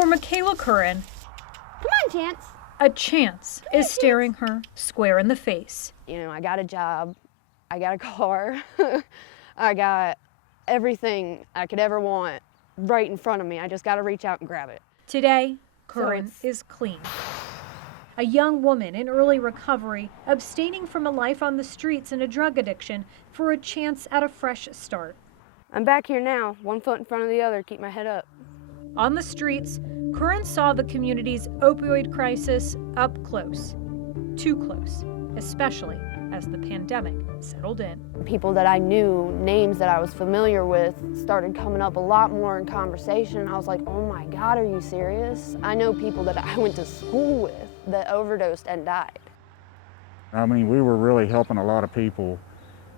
For Michaela Curran, come on, Chance. A chance is staring her square in the face. You know, I got a job, I got a car, I got everything I could ever want right in front of me. I just got to reach out and grab it. Today, Curran is clean. A young woman in early recovery, abstaining from a life on the streets and a drug addiction for a chance at a fresh start. I'm back here now, one foot in front of the other, keep my head up. On the streets, Curran saw the community's opioid crisis up close. Too close, especially as the pandemic settled in. People that I knew, names that I was familiar with, started coming up a lot more in conversation. I was like, oh my God, are you serious? I know people that I went to school with that overdosed and died. I mean, we were really helping a lot of people,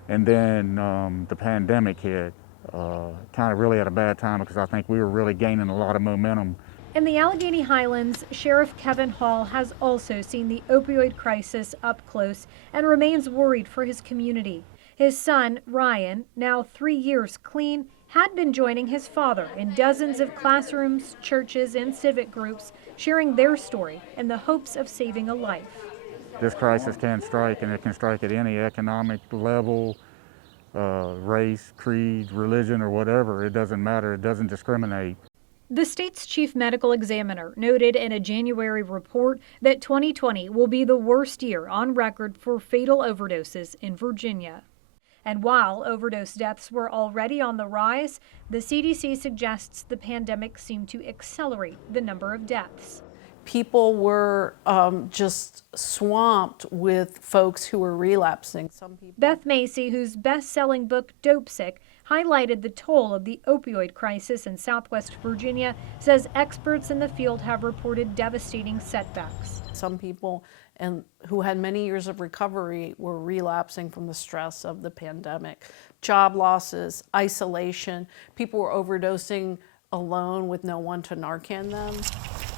and then the pandemic hit, kind of really at a bad time because I think we were really gaining a lot of momentum. In the Allegheny Highlands, Sheriff Kevin Hall has also seen the opioid crisis up close and remains worried for his community. His son, Ryan, now 3 years clean, had been joining his father in dozens of classrooms, churches, and civic groups, sharing their story in the hopes of saving a life. This crisis can strike, and it can strike at any economic level, race, creed, religion, or whatever. It doesn't matter. It doesn't discriminate. The state's chief medical examiner noted in a January report that 2020 will be the worst year on record for fatal overdoses in Virginia. And while overdose deaths were already on the rise, the CDC suggests the pandemic seemed to accelerate the number of deaths. People were just swamped with folks who were relapsing. Beth Macy, whose best-selling book, Dope Sick, highlighted the toll of the opioid crisis in Southwest Virginia, says experts in the field have reported devastating setbacks. Some people who had many years of recovery were relapsing from the stress of the pandemic. Job losses, isolation, people were overdosing alone with no one to Narcan them.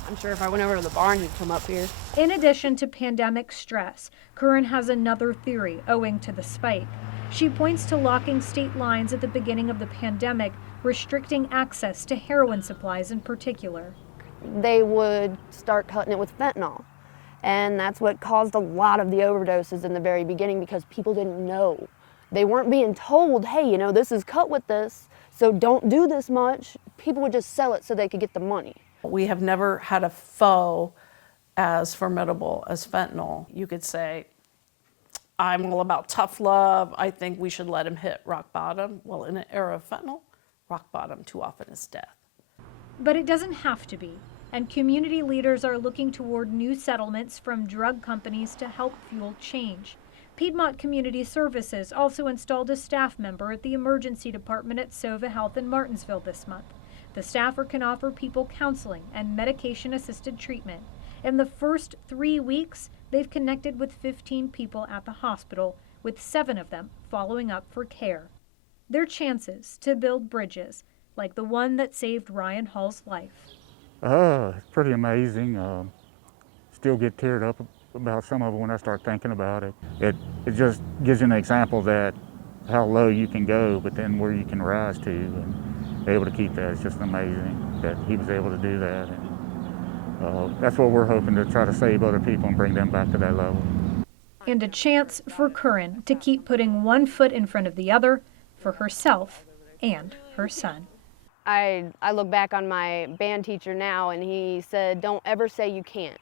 I'm sure if I went over to the barn, he'd come up here. In addition to pandemic stress, Curran has another theory owing to the spike. She points to locking state lines at the beginning of the pandemic, restricting access to heroin supplies in particular. They would start cutting it with fentanyl. And that's what caused a lot of the overdoses in the very beginning because people didn't know. They weren't being told, hey, you know, this is cut with this, so don't do this much. People would just sell it so they could get the money. We have never had a foe as formidable as fentanyl. You could say, I'm all about tough love. I think we should let him hit rock bottom. Well, in an era of fentanyl, rock bottom too often is death. But it doesn't have to be. And community leaders are looking toward new settlements from drug companies to help fuel change. Piedmont Community Services also installed a staff member at the emergency department at Sova Health in Martinsville this month. The staffer can offer people counseling and medication-assisted treatment. In the first 3 weeks, they've connected with 15 people at the hospital, with 7 of them following up for care. Their chances to build bridges, like the one that saved Ryan Hall's life. It's pretty amazing. Still get teared up about some of it when I start thinking about it. It just gives you an example that how low you can go, but then where you can rise to, and be able to keep that. It's just amazing that he was able to do that. And that's what we're hoping to try to save other people and bring them back to that level. And a chance for Curran to keep putting one foot in front of the other for herself and her son. I look back on my band teacher now, and he said, don't ever say you can't.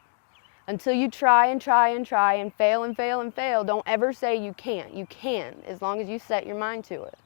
Until you try and try and try and fail and fail and fail, don't ever say you can't. You can, as long as you set your mind to it.